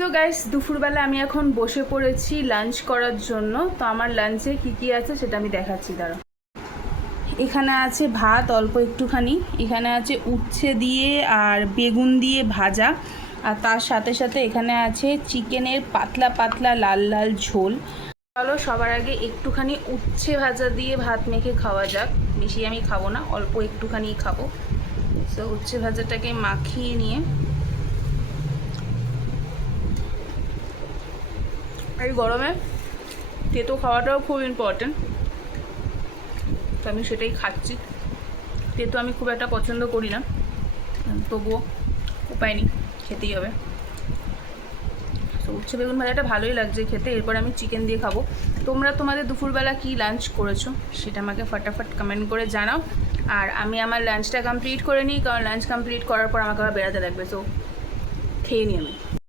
So guys, দুপুরবেলা আমি এখন বসে পড়েছি লাঞ্চ করার জন্য। তো আমার লাঞ্চে কি আছে সেটা আমি দেখাচ্ছি, দাঁড়া। এখানে আছে ভাত অল্প একটুখানি, এখানে আছে উচ্ছে দিয়ে আর বেগুন দিয়ে ভাজা, আর তার সাথে সাথে এখানে আছে চিকেনের পাতলা পাতলা লাল লাল ঝোল। চলো সবার আগে একটুখানি উচ্ছে ভাজা দিয়ে ভাত মেখে খাওয়া যাক। বেশি আমি খাবো না, অল্প একটুখানি খাবো। সো উচ্ছে ভাজাটাকে মাখিয়ে নিয়ে, এই গরমে তেতো খাওয়াটাও খুব ইম্পর্টেন্ট, তো আমি সেটাই খাচ্ছি। তেতো আমি খুব একটা পছন্দ করি না, তবুও উপায় নেই, খেতেই হবে। তো উচ্ছে বেগুন ভাজাটা ভালোই লাগছে খেতে। এরপর আমি চিকেন দিয়ে খাবো। তোমরা তোমাদের দুপুরবেলা কি লাঞ্চ করেছো সেটা আমাকে ফটাফট কমেন্ট করে জানাও। আর আমি আমার লাঞ্চটা কমপ্লিট করে নিই, কারণ লাঞ্চ কমপ্লিট করার পর আমাকে আবার বেড়াতে লাগবে। তো খেয়ে নিই আমি।